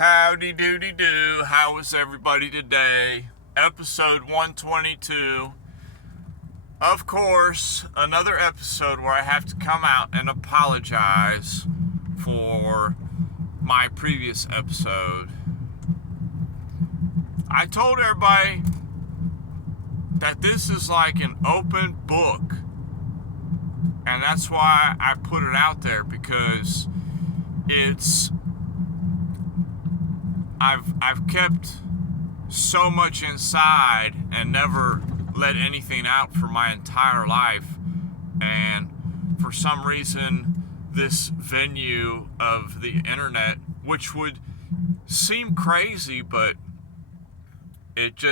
Howdy doody do. How is everybody today? Episode 122. Of course, another episode where I have to come out and apologize for my previous episode. I told everybody that this is like an open book. And that's why I put it out there, because I've kept so much inside and never let anything out for my entire life. And for some reason, this venue of the internet, which would seem crazy, but it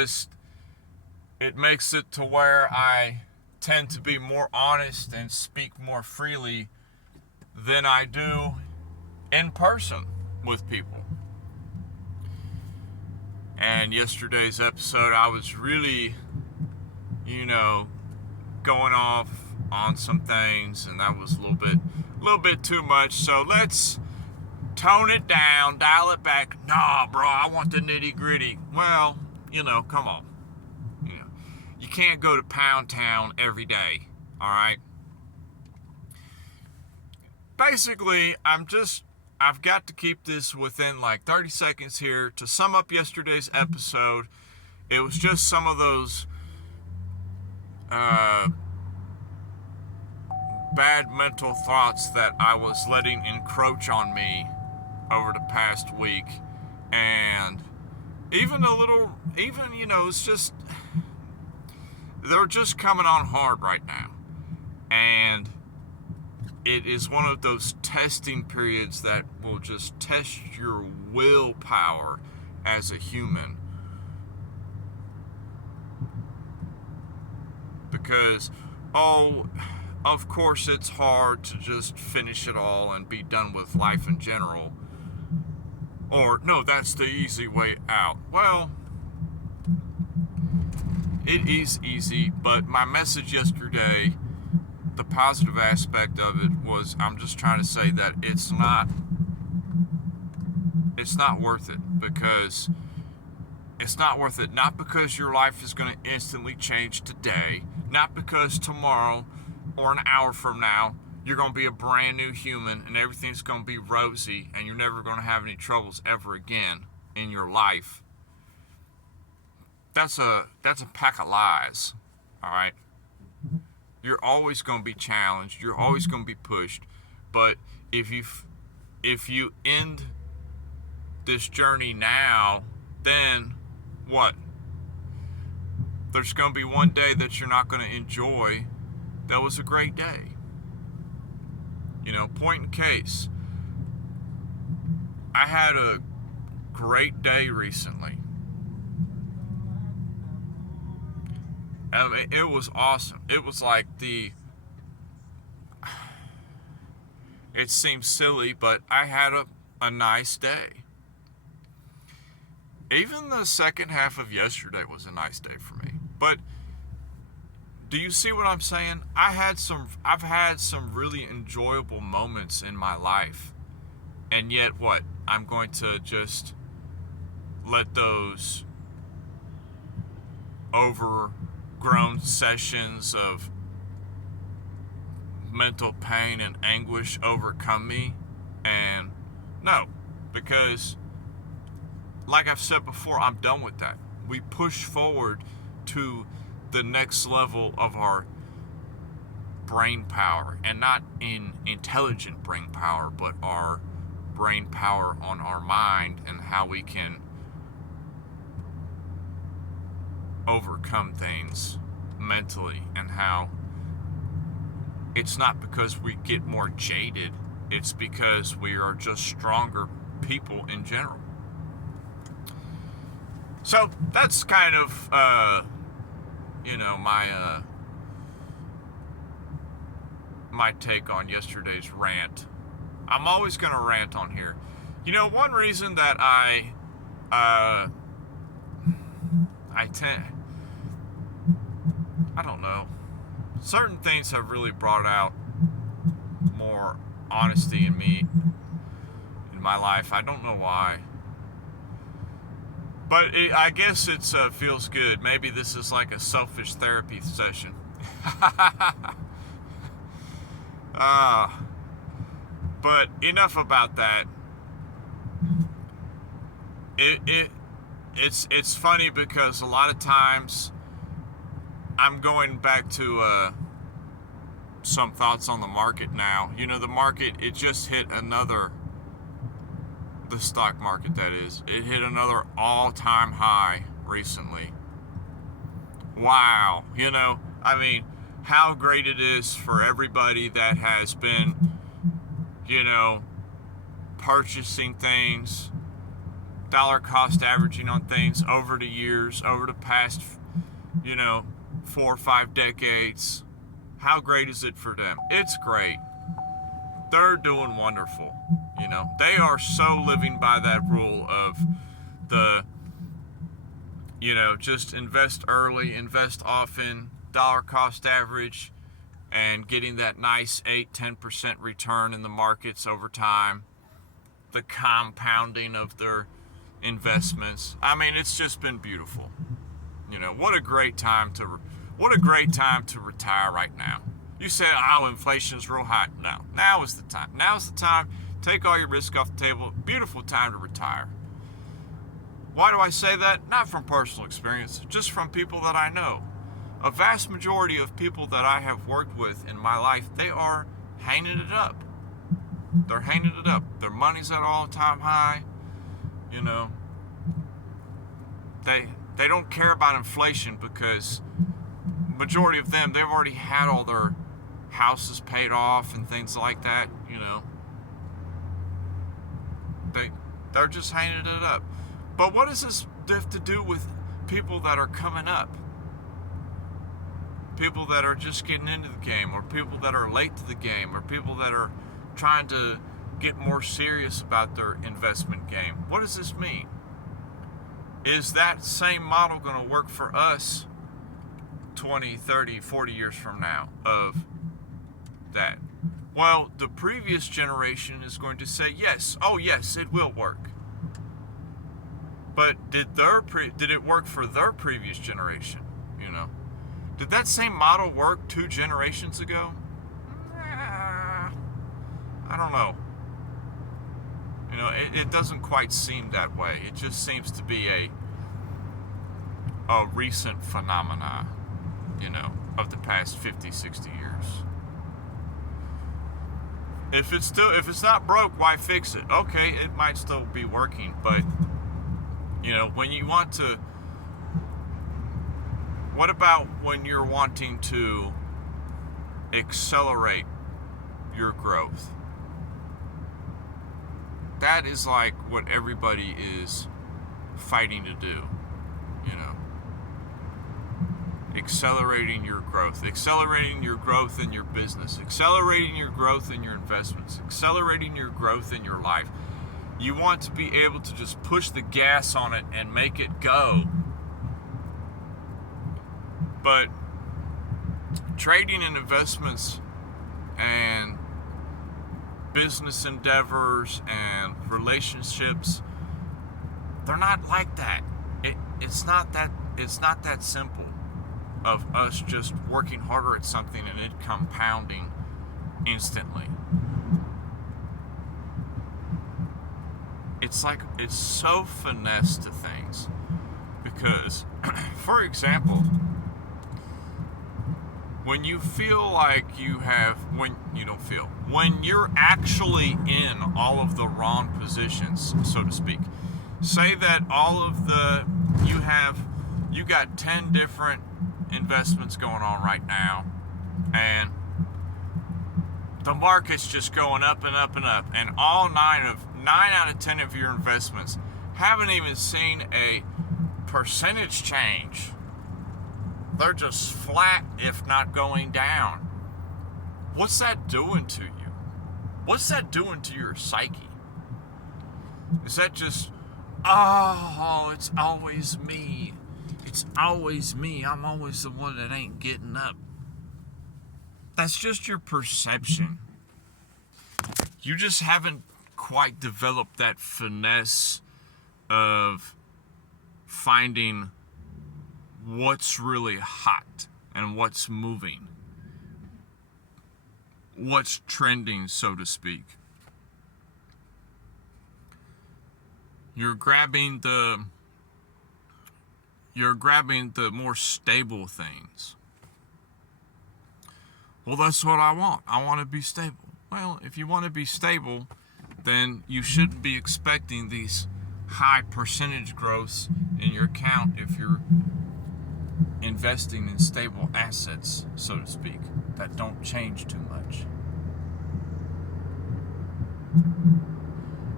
makes it to where I tend to be more honest and speak more freely than I do in person with people. And yesterday's episode, I was really, going off on some things, and that was a little bit too much. So let's tone it down, dial it back. Nah, bro, I want the nitty gritty. Well, come on. You can't go to Pound Town every day, all right? Basically, I've got to keep this within like 30 seconds here. To sum up yesterday's episode, it was just some of those bad mental thoughts that I was letting encroach on me over the past week. And it's just, they're just coming on hard right now. And it is one of those testing periods that will just test your willpower as a human. Because, of course it's hard to just finish it all and be done with life in general. Or, no, that's the easy way out. Well, it is easy, but my message yesterday, the positive aspect of it was, I'm just trying to say that it's not worth it, because it's not worth it. Not because your life is going to instantly change today, not because tomorrow or an hour from now you're going to be a brand new human and everything's going to be rosy and you're never going to have any troubles ever again in your life. That's a pack of lies, all right? You're always going to be challenged. You're always going to be pushed. But if you end this journey now, then what? There's going to be one day that you're not going to enjoy. That was a great day. Point in case. I had a great day recently. It was awesome. It was like it seems silly, but I had a nice day. Even the second half of yesterday was a nice day for me. But do you see what I'm saying? I've had some really enjoyable moments in my life. And yet what? I'm going to just let those overgrown sessions of mental pain and anguish overcome me? And no, because like I've said before, I'm done with that. We push forward to the next level of our brain power, and not in intelligent brain power, but our brain power on our mind and how we can overcome things mentally, and how it's not because we get more jaded, it's because we are just stronger people in general. So that's kind of my take on yesterday's rant. I'm always going to rant on here. One reason that I don't know, certain things have really brought out more honesty in me in my life. I don't know why. But I guess it feels good. Maybe this is like a selfish therapy session. uh, but enough about that. It's funny because a lot of times I'm going back to some thoughts on the market now. You know, the market, it just hit another, the stock market that is, it hit another all-time high recently. Wow. You know, I mean, how great it is for everybody that has been, you know, purchasing things, dollar cost averaging on things over the years, over the past, you know, 4 or 5 decades. How great is it for them? It's great. They're doing wonderful. You know, they are so living by that rule of the, you know, just invest early, invest often, dollar cost average, and getting that nice 8-10% return in the markets over time. The compounding of their investments. I mean, it's just been beautiful. You know, what a great time to retire right now. You said, oh, inflation's real high. No, now is the time. Now is the time. Take all your risk off the table. Beautiful time to retire. Why do I say that? Not from personal experience, just from people that I know. A vast majority of people that I have worked with in my life, they are hanging it up. They're hanging it up. Their money's at an all-time high. You know, they don't care about inflation because majority of them, they've already had all their houses paid off and things like that. You know, they're just hanging it up. But what does this have to do with people that are coming up? People that are just getting into the game, or people that are late to the game, or people that are trying to get more serious about their investment game. What does this mean? Is that same model going to work for us 20, 30, 40 years from now of that? Well, the previous generation is going to say yes. Oh, yes, it will work. But did it work for their previous generation? You know, did that same model work 2 generations ago? I don't know. You know, it doesn't quite seem that way. It just seems to be a recent phenomena, you know, of the past 50, 60 years. If it's not broke, why fix it? Okay, it might still be working, but you know, when you want to, what about when you're wanting to accelerate your growth? That is like what everybody is fighting to do, you know. Accelerating your growth in your business, accelerating your growth in your investments, accelerating your growth in your life. You want to be able to just push the gas on it and make it go. But trading and investments and business endeavors and relationships, they're not like that. It's not that simple of us just working harder at something and it compounding instantly. It's so finesse to things because, for example, when you feel like when you're actually in all of the wrong positions, so to speak. Say that you got 10 different investments going on right now, and the market's just going up and up and up, and all 9 out of 10 of your investments haven't even seen a percentage change. They're just flat, if not going down. What's that doing to you? What's that doing to your psyche? Is that just, oh, it's always me. It's always me. I'm always the one that ain't getting up. That's just your perception. You just haven't quite developed that finesse of finding what's really hot and what's moving, what's trending, so to speak. You're grabbing the more stable things. Well, that's what I want. I want to be stable. Well, if you want to be stable, then you shouldn't be expecting these high percentage growths in your account if you're investing in stable assets, so to speak, that don't change too much.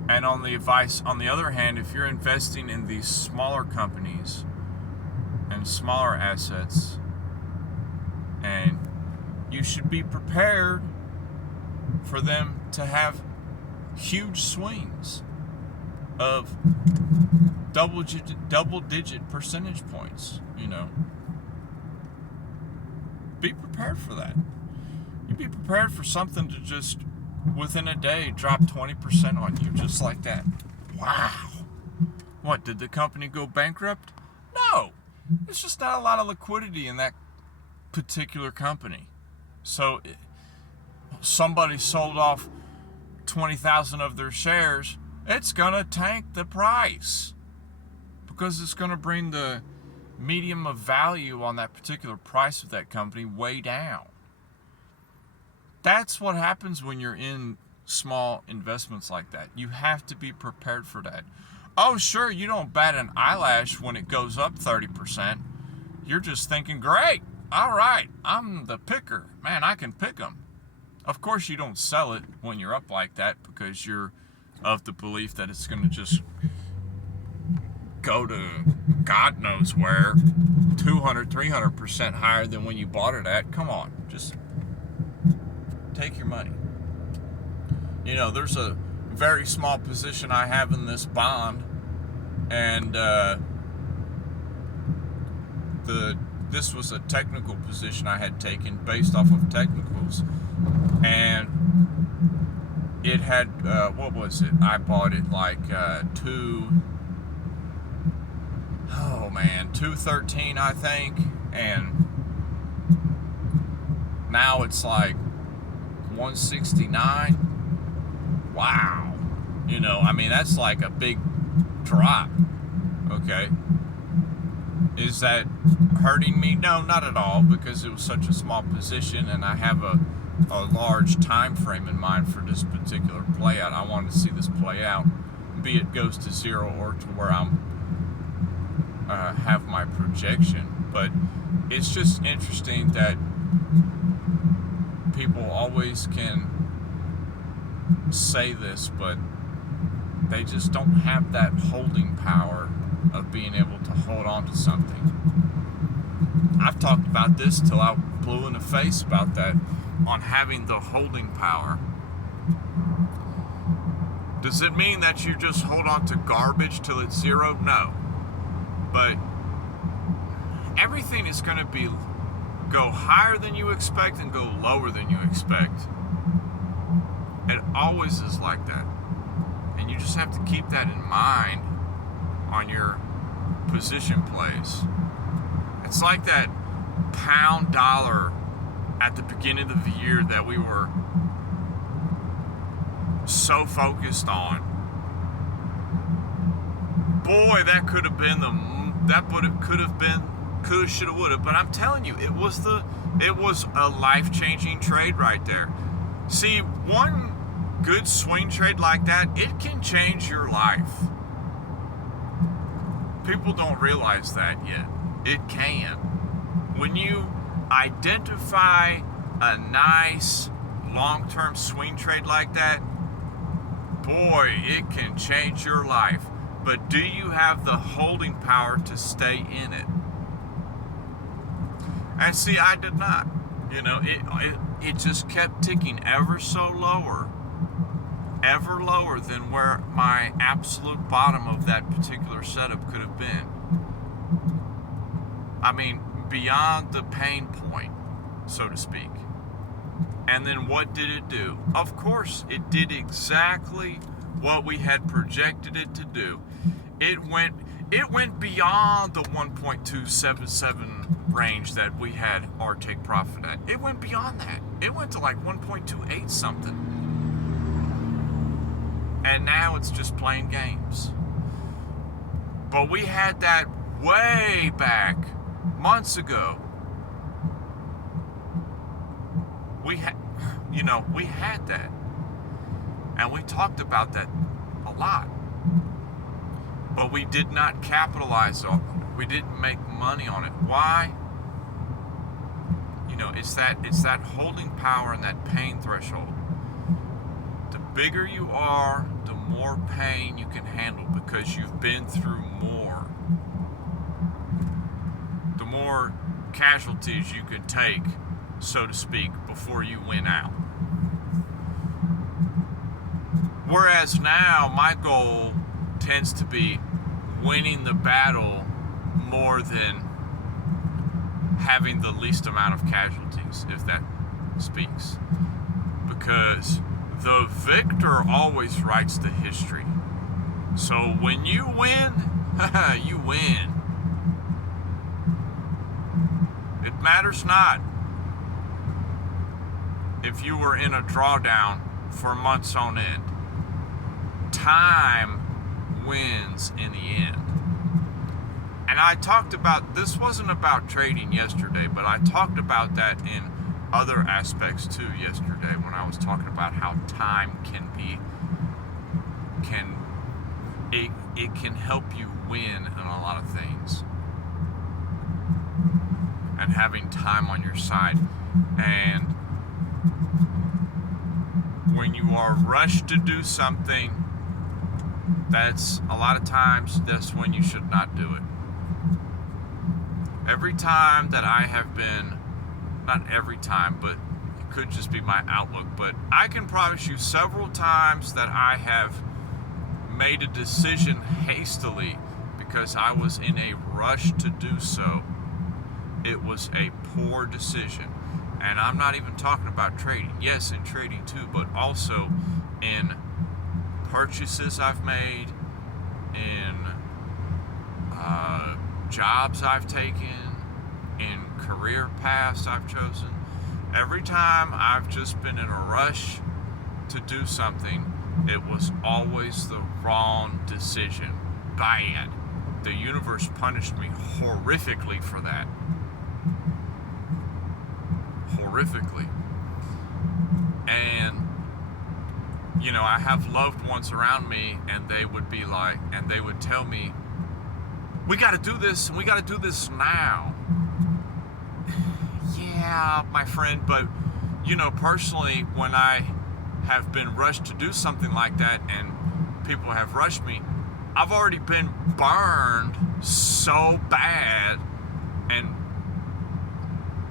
And on the other hand, if you're investing in these smaller companies and smaller assets, and you should be prepared for them to have huge swings of double-digit percentage points, Be prepared for that. You be prepared for something to just, within a day, drop 20% on you, just like that. Wow. What, did the company go bankrupt? No. There's just not a lot of liquidity in that particular company. So somebody sold off 20,000 of their shares, it's going to tank the price because it's going to bring the medium of value on that particular price of that company way down. That's what happens when you're in small investments like that. You have to be prepared for that. Oh, sure, you don't bat an eyelash when it goes up 30%. You're just thinking, great, all right, I'm the picker. Man, I can pick them. Of course, you don't sell it when you're up like that because you're of the belief that it's going to just go to God knows where, 200, 300% higher than when you bought it at. Come on, just take your money. There's a very small position I have in this bond, and this was a technical position I had taken based off of technicals, and it had what was it? I bought it like 213, I think, and now it's like 169. Wow. That's like a big drop. Okay. Is that hurting me? No, not at all, because it was such a small position and I have a large time frame in mind for this particular play out. I wanted to see this play out, be it goes to zero or to where I'm have my projection. But it's just interesting that people always can say this, but they just don't have that holding power of being able to hold on to something. I've talked about this till I blew in the face about that, on having the holding power. Does it mean that you just hold on to garbage till it's zero? No. But everything is going to go higher than you expect and go lower than you expect. It always is like that. And you just have to keep that in mind on your position plays. It's like that pound dollar at the beginning of the year that we were so focused on. Boy, that could have been coulda, shoulda, woulda. But I'm telling you, it was a life-changing trade right there. See, one good swing trade like that, it can change your life. People don't realize that yet. It can. When you identify a nice long-term swing trade like that, boy, it can change your life. But do you have the holding power to stay in it? And see, I did not. It just kept ticking ever lower than where my absolute bottom of that particular setup could have been. Beyond the pain point, so to speak. And then what did it do? Of course, it did exactly what we had projected it to do. it went beyond the 1.277 range that we had our take profit at. It went beyond that. It went to like 1.28 something. And now it's just playing games. But we had that way back months ago. We had that. And we talked about that a lot. But we did not capitalize on it. We didn't make money on it. Why? It's that holding power and that pain threshold. The bigger you are, the more pain you can handle because you've been through more. The more casualties you can take, so to speak, before you win out. Whereas now, my goal tends to be winning the battle more than having the least amount of casualties, if that speaks. Because the victor always writes the history. So when you win, you win. It matters not if you were in a drawdown for months on end. Time wins in the end. And I talked about, this wasn't about trading yesterday, but I talked about that in other aspects too yesterday when I was talking about how time it can help you win in a lot of things. And having time on your side. And when you are rushed to do something, that's a lot of times that's when you should not do it. Every time that I have been, not every time, but it could just be my outlook, but I can promise you several times that I have made a decision hastily because I was in a rush to do so. It was a poor decision. And I'm not even talking about trading. Yes, in trading too, but also in purchases I've made, in jobs I've taken, in career paths I've chosen. Every time I've just been in a rush to do something, it was always the wrong decision. Bad. The universe punished me horrifically for that. Horrifically. And I have loved ones around me, and they would be like, and they would tell me, we got to do this, and we got to do this now. Yeah, my friend, but personally, when I have been rushed to do something like that and people have rushed me, I've already been burned so bad and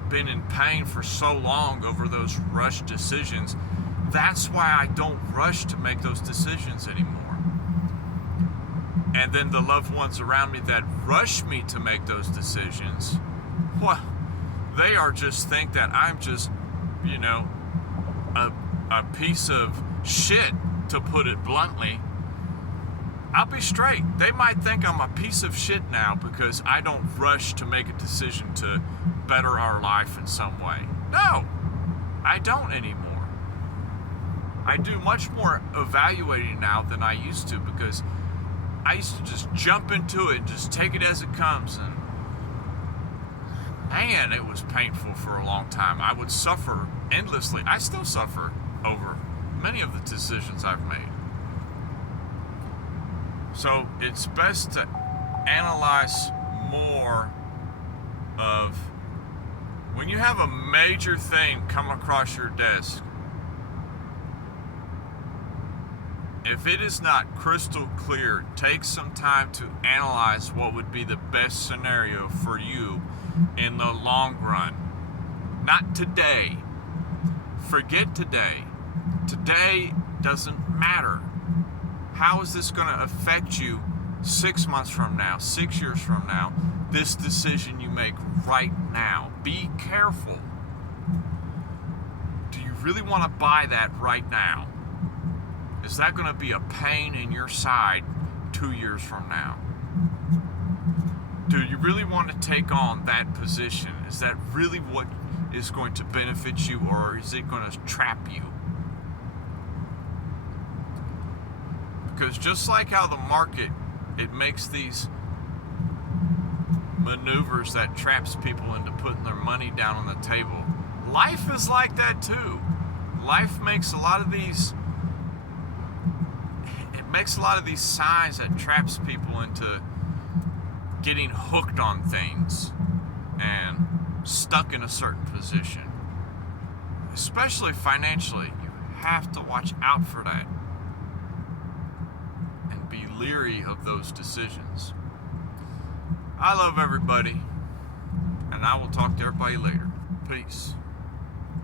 been in pain for so long over those rushed decisions. That's why I don't rush to make those decisions anymore. And then the loved ones around me that rush me to make those decisions, well, they are just think that I'm just, a piece of shit, to put it bluntly. I'll be straight. They might think I'm a piece of shit now because I don't rush to make a decision to better our life in some way. No, I don't anymore. I do much more evaluating now than I used to, because I used to just jump into it and just take it as it comes, and man, it was painful for a long time. I would suffer endlessly. I still suffer over many of the decisions I've made. So it's best to analyze more of when you have a major thing come across your desk. If it is not crystal clear, take some time to analyze what would be the best scenario for you in the long run. Not today. Forget today. Today doesn't matter. How is this going to affect you 6 months from now, 6 years from now? This decision you make right now. Be careful. Do you really want to buy that right now? Is that going to be a pain in your side 2 years from now? do you really want to take on that position? Is that really what is going to benefit you, or is it going to trap you? Because just like how the market, it makes these maneuvers that traps people into putting their money down on the table, life is like that too. Life makes a lot of these signs that traps people into getting hooked on things and stuck in a certain position. Especially financially, you have to watch out for that and be leery of those decisions. I love everybody, and I will talk to everybody later. Peace.